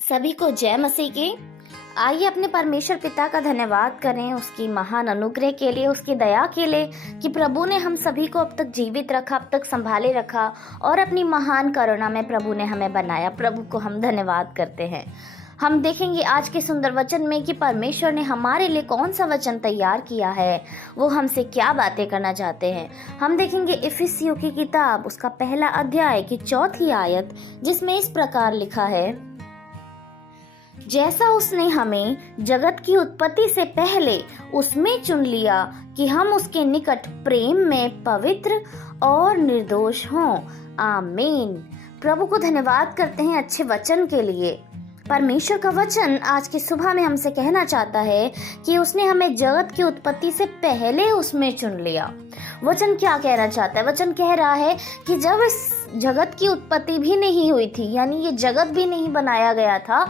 सभी को जय मसीह की। आइए अपने परमेश्वर पिता का धन्यवाद करें उसकी महान अनुग्रह के लिए, उसकी दया के लिए कि प्रभु ने हम सभी को अब तक जीवित रखा, अब तक संभाले रखा और अपनी महान करुणा में प्रभु ने हमें बनाया। प्रभु को हम धन्यवाद करते हैं। हम देखेंगे आज के सुंदर वचन में कि परमेश्वर ने हमारे लिए कौन सा वचन तैयार किया है, वो हमसे क्या बातें करना चाहते हैं। हम देखेंगे इफिसियों की किताब उसका पहला अध्याय की 4 आयत, जिसमें इस प्रकार लिखा है, जैसा उसने हमें जगत की उत्पत्ति से पहले उसमें चुन लिया कि हम उसके निकट प्रेम में पवित्र और निर्दोष हों। आमीन। प्रभु को धन्यवाद करते हैं अच्छे वचन के लिए। परमेश्वर का वचन आज की सुबह में हमसे कहना चाहता है कि उसने हमें जगत की उत्पत्ति से पहले उसमें चुन लिया। वचन क्या कहना चाहता है? वचन कह रहा है कि जब इस जगत की उत्पत्ति भी नहीं हुई थी, यानी ये जगत भी नहीं बनाया गया था,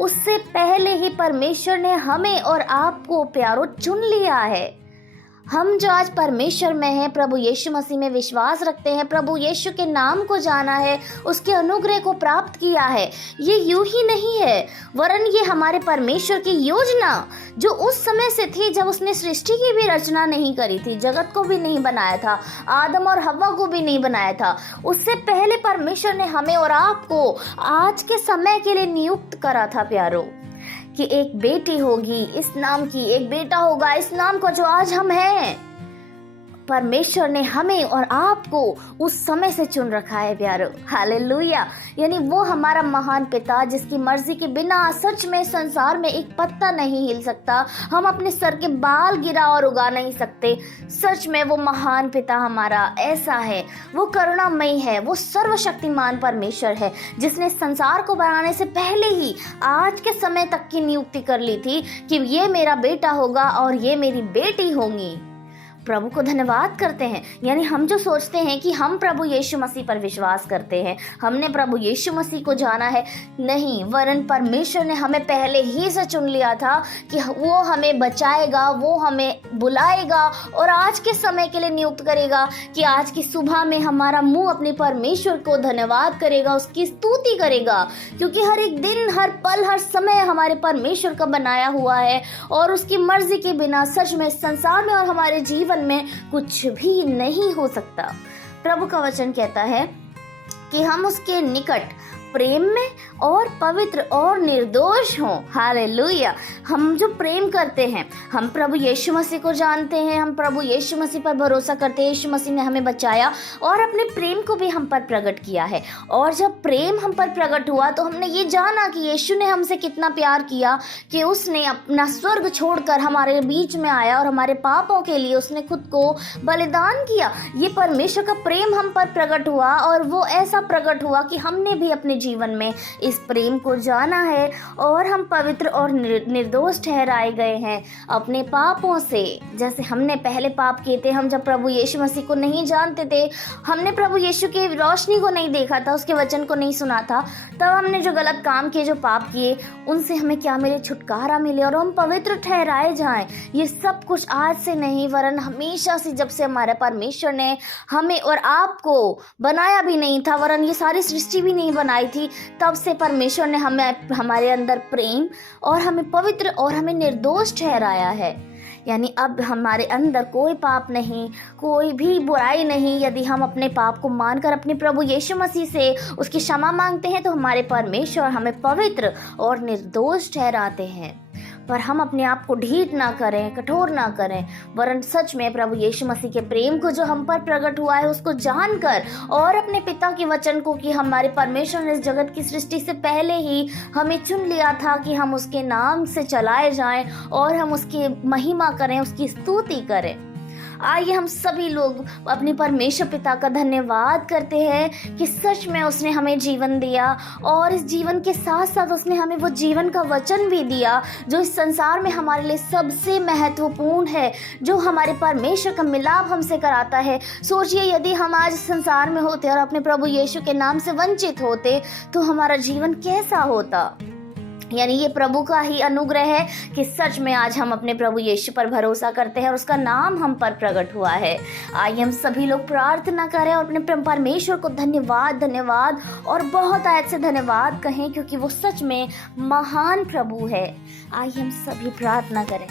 उससे पहले ही परमेश्वर ने हमें और आपको प्यारो चुन लिया है। हम जो आज परमेश्वर में हैं, प्रभु यीशु मसीह में विश्वास रखते हैं, प्रभु यीशु के नाम को जाना है, उसके अनुग्रह को प्राप्त किया है, ये यूं ही नहीं है, वरन ये हमारे परमेश्वर की योजना जो उस समय से थी जब उसने सृष्टि की भी रचना नहीं करी थी, जगत को भी नहीं बनाया था, आदम और हव्वा को भी नहीं बनाया था। उससे पहले परमेश्वर ने हमें और आपको आज के समय के लिए नियुक्त करा था प्यारो, कि एक बेटी होगी इस नाम की, एक बेटा होगा इस नाम का, जो आज हम हैं। परमेश्वर ने हमें और आपको उस समय से चुन रखा है प्यारो। हालेलुया। यानी वो हमारा महान पिता जिसकी मर्जी के बिना सच में संसार में एक पत्ता नहीं हिल सकता, हम अपने सर के बाल गिरा और उगा नहीं सकते। सच में वो महान पिता हमारा ऐसा है, वो करुणामयी है, वो सर्वशक्तिमान परमेश्वर है जिसने संसार को बनाने से पहले ही आज के समय तक की नियुक्ति कर ली थी कि ये मेरा बेटा होगा और ये मेरी बेटी होंगी। प्रभु को धन्यवाद करते हैं। यानी हम जो सोचते हैं कि हम प्रभु यीशु मसीह पर विश्वास करते हैं, हमने प्रभु यीशु मसीह को जाना है, नहीं, वरन परमेश्वर ने हमें पहले ही से चुन लिया था कि वो हमें बचाएगा, वो हमें बुलाएगा और आज के समय के लिए नियुक्त करेगा कि आज की सुबह में हमारा मुंह अपने परमेश्वर को धन्यवाद करेगा, उसकी स्तुति करेगा, क्योंकि हर एक दिन, हर पल, हर समय हमारे परमेश्वर का बनाया हुआ है और उसकी मर्जी के बिना सच में संसार में और हमारे जीवन में कुछ भी नहीं हो सकता। प्रभु का वचन कहता है कि हम उसके निकट प्रेम में और पवित्र और निर्दोष हों। हालेलुया। हम जो प्रेम करते हैं, हम प्रभु यीशु मसीह को जानते हैं, हम प्रभु यीशु मसीह पर भरोसा करते हैं। यीशु मसीह ने हमें बचाया और अपने प्रेम को भी हम पर प्रकट किया है। और जब प्रेम हम पर प्रकट हुआ तो हमने ये जाना कि यीशु ने हमसे कितना प्यार किया कि उसने अपना स्वर्ग छोड़कर हमारे बीच में आया और हमारे पापों के लिए उसने खुद को बलिदान किया। ये परमेश्वर का प्रेम हम पर प्रकट हुआ और वो ऐसा प्रकट हुआ कि हमने भी अपने जीवन में इस प्रेम को जाना है और हम पवित्र और निर्दोष ठहराए गए हैं अपने पापों से। जैसे हमने पहले पाप किए थे, हम जब प्रभु यीशु मसीह को नहीं जानते थे, हमने प्रभु यीशु की रोशनी को नहीं देखा था, उसके वचन को नहीं सुना था, तब हमने जो गलत काम किए, जो पाप किए, उनसे हमें क्या मिले? छुटकारा मिले और हम पवित्र ठहराए जाएं। ये सब कुछ आज से नहीं, वरन हमेशा से, जब से हमारे परमेश्वर ने हमें और आपको बनाया भी नहीं था, वरन ये सारी सृष्टि भी नहीं बनाई थी, तब से परमेश्वर ने हमें, हमारे अंदर प्रेम और हमें पवित्र और हमें निर्दोष ठहराया है। यानी अब हमारे अंदर कोई पाप नहीं, कोई भी बुराई नहीं। यदि हम अपने पाप को मानकर अपने प्रभु यीशु मसीह से उसकी क्षमा मांगते हैं तो हमारे परमेश्वर हमें पवित्र और निर्दोष ठहराते हैं। पर हम अपने आप को ढीठ ना करें, कठोर ना करें, वरन सच में प्रभु यीशु मसीह के प्रेम को जो हम पर प्रकट हुआ है उसको जानकर और अपने पिता के वचन को कि हमारे परमेश्वर ने इस जगत की सृष्टि से पहले ही हमें चुन लिया था कि हम उसके नाम से चलाए जाएं और हम उसकी महिमा करें, उसकी स्तुति करें। आइए हम सभी लोग अपने परमेश्वर पिता का धन्यवाद करते हैं कि सच में उसने हमें जीवन दिया और इस जीवन के साथ साथ उसने हमें वो जीवन का वचन भी दिया जो इस संसार में हमारे लिए सबसे महत्वपूर्ण है, जो हमारे परमेश्वर का मिलाप हमसे कराता है। सोचिए, यदि हम आज संसार में होते और अपने प्रभु यीशु के नाम से वंचित होते तो हमारा जीवन कैसा होता। यानी ये प्रभु का ही अनुग्रह है कि सच में आज हम अपने प्रभु यीशु पर भरोसा करते हैं और उसका नाम हम पर प्रकट हुआ है। आइए हम सभी लोग प्रार्थना करें और अपने परमेश्वर को धन्यवाद और बहुत आयत से धन्यवाद कहें, क्योंकि वो सच में महान प्रभु है। आइए हम सभी प्रार्थना करें।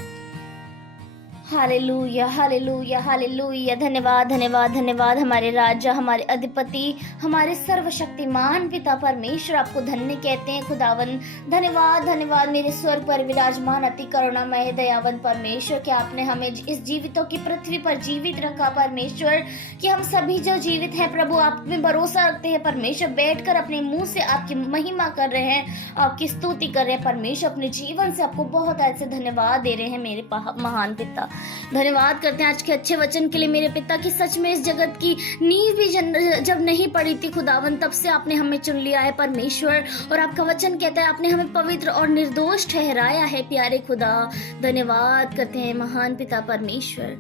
Hallelujah hallelujah hallelujah. धन्यवाद हमारे राजा, हमारे अधिपति, हमारे सर्वशक्तिमान पिता परमेश्वर, आपको धन्य कहते हैं खुदावन। धन्यवाद मेरे स्वर्ग पर विराजमान अति करुणामय दयावन परमेश्वर, कि आपने हमें इस जीवितों की पृथ्वी पर जीवित रखा परमेश्वर, कि हम सभी जो जीवित हैं प्रभु आप में भरोसा रखते हैं परमेश्वर, बैठकर अपने मुंह से आपकी महिमा कर रहे हैं, आपकी स्तुति कर रहे हैं परमेश्वर, अपने जीवन से आपको बहुत ऐसे धन्यवाद दे रहे हैं मेरे महान पिता। धन्यवाद करते हैं आज के अच्छे वचन के लिए मेरे पिता, की सच में इस जगत की नींव भी जब नहीं पड़ी थी खुदावन, तब से आपने हमें चुन लिया है परमेश्वर, और आपका वचन कहता है आपने हमें पवित्र और निर्दोष ठहराया है प्यारे खुदा। धन्यवाद करते हैं महान पिता परमेश्वर।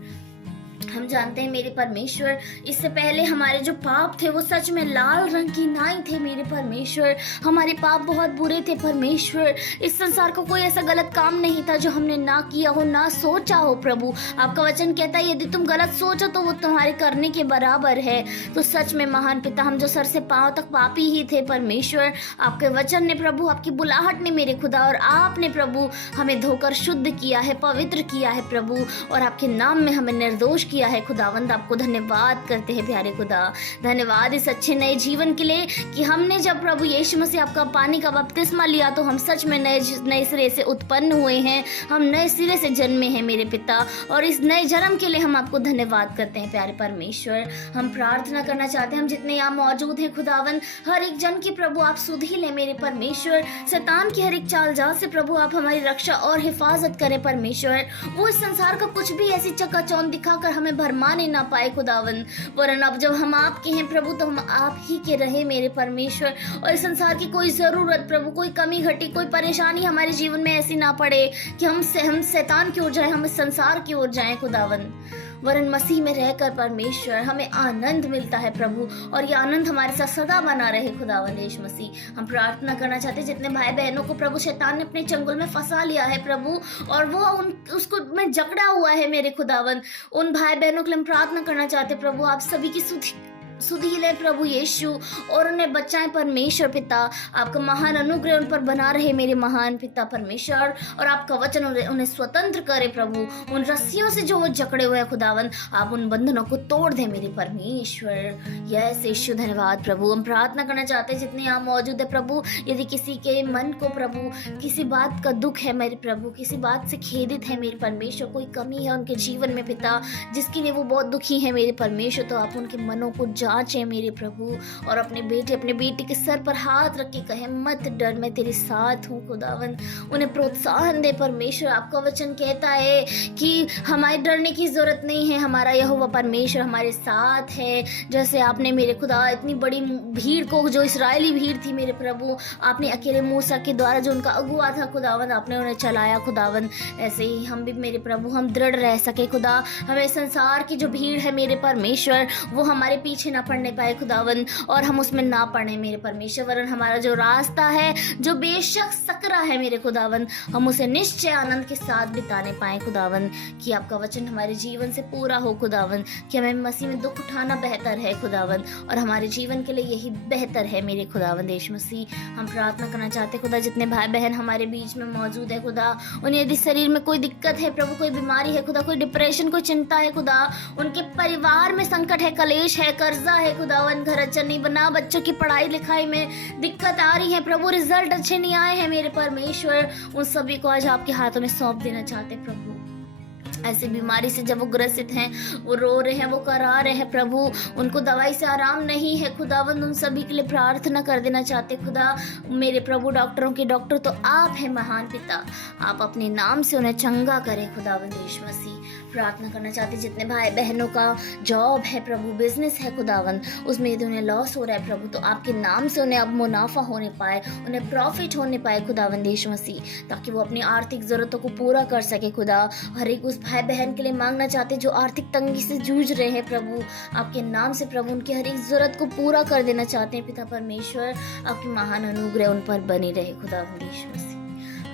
हम जानते हैं मेरे परमेश्वर, इससे पहले हमारे जो पाप थे वो सच में लाल रंग की नाई थे मेरे परमेश्वर। हमारे पाप बहुत बुरे थे परमेश्वर। इस संसार को कोई ऐसा गलत काम नहीं था जो हमने ना किया हो, ना सोचा हो प्रभु। आपका वचन कहता है यदि तुम गलत सोचो तो वो तुम्हारे करने के बराबर है। तो सच में महान पिता, हम जो सर से पांव तक पापी ही थे परमेश्वर, आपके वचन ने प्रभु, आपकी बुलाहट ने मेरे खुदा, और आपने प्रभु हमें धोकर शुद्ध किया है, पवित्र किया है प्रभु, और आपके नाम में हमें निर्दोष किया है खुदावंद। आपको धन्यवाद करते हैं प्यारे खुदा। धन्यवाद इस अच्छे नए जीवन के लिए, कि हमने जब प्रभु यीशु मसीह आपका पानी का बपतिस्मा लिया तो हम सच में नए सिरे से उत्पन्न हुए हैं, हम नए सिरे से जन्मे हैं मेरे पिता, और इस नए जन्म के लिए हम आपको धन्यवाद करते हैं प्यारे परमेश्वर। हम प्रार्थना करना चाहते हैं, हम जितने यहाँ मौजूद हैं खुदावन, हर एक जन की प्रभु आप सुध ही ले मेरे परमेश्वर। शैतान की हर एक चाल जाल से प्रभु आप हमारी रक्षा और हिफाजत करें परमेश्वर। वो इस संसार का कुछ भी ऐसी चकाचौंध दिखाकर हमें भरमाने ना पाए खुदावन, वरन अब जब हम आपके हैं प्रभु तो हम आप ही के रहे मेरे परमेश्वर। और इस संसार की कोई जरूरत प्रभु, कोई कमी घटी, कोई परेशानी हमारे जीवन में ऐसी ना पड़े कि हम शैतान की ओर जाए, हम इस संसार की ओर जाएं खुदावन, वरन मसीह में रहकर परमेश्वर हमें आनंद मिलता है प्रभु, और ये आनंद हमारे साथ सदा बना रहे खुदावन यीशु मसीह। हम प्रार्थना करना चाहते हैं जितने भाई बहनों को प्रभु शैतान ने अपने चंगुल में फंसा लिया है प्रभु, और वो उसको में जकड़ा हुआ है मेरे खुदावन, उन भाई बहनों के लिए हम प्रार्थना करना चाहते हैं प्रभु, आप सभी की सुधी ले प्रभु यीशु, और उन्हें बचाएं परमेश्वर पिता। आपका महान अनुग्रह उन पर बना रहे मेरे महान पिता परमेश्वर, और आपका वचन उन्हें स्वतंत्र करे प्रभु, उन रस्सियों से जो वो जकड़े हुए हैं खुदावन, आप उन बंधनों को तोड़ दे मेरे परमेश्वर। यस यीशु धन्यवाद प्रभु। हम प्रार्थना करना चाहते हैं जितने यहाँ मौजूद है प्रभु, यदि किसी के मन को प्रभु किसी बात का दुख है मेरे प्रभु, किसी बात से खेदित है मेरे परमेश्वर, कोई कमी है उनके जीवन में पिता जिसके लिए वो बहुत दुखी है मेरे परमेश्वर, तो आप उनके मनों को जांचे मेरे प्रभु, और अपने बेटे के सर पर हाथ रख के कहे मत डर, मैं तेरे साथ हूँ खुदावन। उन्हें प्रोत्साहन दे परमेश्वर। आपका वचन कहता है कि हमारे डरने की जरूरत नहीं है, हमारा यहोवा परमेश्वर हमारे साथ है। जैसे आपने मेरे खुदा इतनी बड़ी भीड़ को, जो इस्राएली भीड़ थी मेरे प्रभु, आपने अकेले मूसा के द्वारा जो उनका अगुआ था खुदावन, आपने उन्हें चलाया खुदावन, ऐसे ही हम भी मेरे प्रभु हम दृढ़ रह सके खुदा। हमें संसार की जो भीड़ है मेरे परमेश्वर वो हमारे पीछे ना पड़ने पाए खुदावन, और हम उसमें ना पड़े मेरे परमेश्वर, वरन हमारा जो रास्ता है जो बेशक सकरा है मेरे खुदावन, हम उसे निश्चय आनंद के साथ बिताने पाए खुदावन, कि आपका वचन हमारे जीवन से पूरा हो खुदावन, कि हमें मसीह में दुख उठाना बेहतर है खुदावन, और हमारे जीवन के लिए यही बेहतर है मेरे खुदावन देश मसीह। हम प्रार्थना करना चाहते खुदा जितने भाई बहन हमारे बीच में मौजूद है खुदा, उन्हें यदि शरीर में कोई दिक्कत है प्रभु, कोई बीमारी है खुदा, कोई डिप्रेशन, कोई चिंता है खुदा, उनके परिवार में संकट है, कलेश है, कर्जा है खुदावन, घर अच्छा नहीं बना, बच्चों की पढ़ाई लिखाई में दिक्कत आ रही है प्रभु, रिजल्ट अच्छे नहीं आए हैं मेरे परमेश्वर, उन सभी को आज आपके हाथों में सौंप देना चाहते प्रभु। ऐसी बीमारी से जब वो ग्रसित हैं, वो रो रहे हैं, वो करा रहे हैं प्रभु, उनको दवाई से आराम नहीं है खुदावंद, उन सभी के लिए प्रार्थना कर देना चाहते खुदा मेरे प्रभु। डॉक्टरों के डॉक्टर तो आप हैं महान पिता, आप अपने नाम से उन्हें चंगा करें खुदावंद यीशु मसीह। प्रार्थना करना चाहते जितने भाई बहनों का जॉब है प्रभु, बिजनेस है खुदावंद, उसमें यदि उन्हें लॉस हो रहा है प्रभु, तो आपके नाम से उन्हें अब मुनाफा होने पाए, उन्हें प्रॉफिट होने पाए खुदावंद यीशु मसीह, ताकि वो अपनी आर्थिक जरूरतों को पूरा कर सके खुदा। हर एक उस भाई बहन के लिए मांगना चाहते जो आर्थिक तंगी से जूझ रहे हैं प्रभु, आपके नाम से प्रभु उनकी हर एक जरूरत को पूरा कर देना चाहते हैं पिता परमेश्वर। आपकी महान अनुग्रह उन पर बनी रहे खुदावंद यीशु मसीह।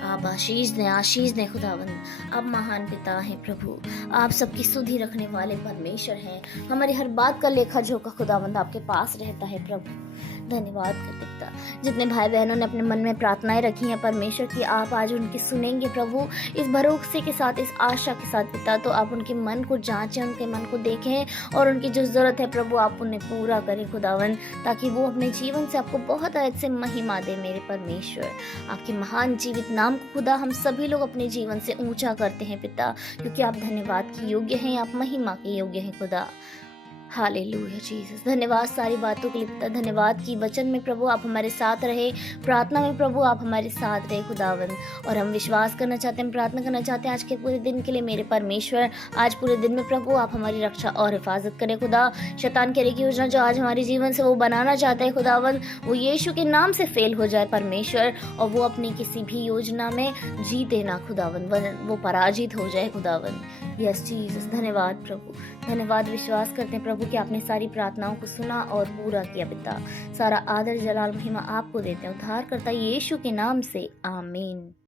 आप आशीष दें खुदावंद। आप महान पिता हैं प्रभु, आप सबकी सुधि रखने वाले परमेश्वर हैं। हमारी हर बात का लेखा जोखा खुदावंद आपके पास रहता है प्रभु। धन्यवाद करते पिता। जितने भाई बहनों ने अपने मन में प्रार्थनाएं रखी हैं परमेश्वर की, आप आज उनकी सुनेंगे प्रभु, इस भरोसे के साथ, इस आशा के साथ पिता। तो आप उनके मन को जांचें, उनके मन को देखें और उनकी जो ज़रूरत है प्रभु आप उन्हें पूरा करें खुदावन, ताकि वो अपने जीवन से आपको बहुत अधिक से महिमा दे मेरे परमेश्वर। आपके महान जीवित नाम को खुदा हम सभी लोग अपने जीवन से ऊंचा करते हैं पिता, क्योंकि आप धन्यवाद के योग्य हैं, आप महिमा के योग्य हैं खुदा। Hallelujah Jesus. धन्यवाद सारी बातों के लिए पिता। धन्यवाद कि वचन में प्रभु आप हमारे साथ रहे, प्रार्थना में प्रभु आप हमारे साथ रहे खुदावन। और हम विश्वास करना चाहते हैं, प्रार्थना करना चाहते हैं आज के पूरे दिन के लिए मेरे परमेश्वर। आज पूरे दिन में प्रभु आप हमारी रक्षा और हिफाजत करें खुदा। शैतान की एक योजना जो आज हमारे जीवन से वो बनाना चाहता है खुदावन, वो यीशु के नाम से फेल हो जाए परमेश्वर, और वो अपनी किसी भी योजना में जीते ना खुदावन, वो पराजित हो जाए खुदावन। Yes Jesus. धन्यवाद प्रभु, धन्यवाद। विश्वास करते हैं प्रभु कि आपने सारी प्रार्थनाओं को सुना और पूरा किया पिता। सारा आदर जलाल महिमा आपको देते हैं, उद्धार करता यीशु के नाम से, आमीन।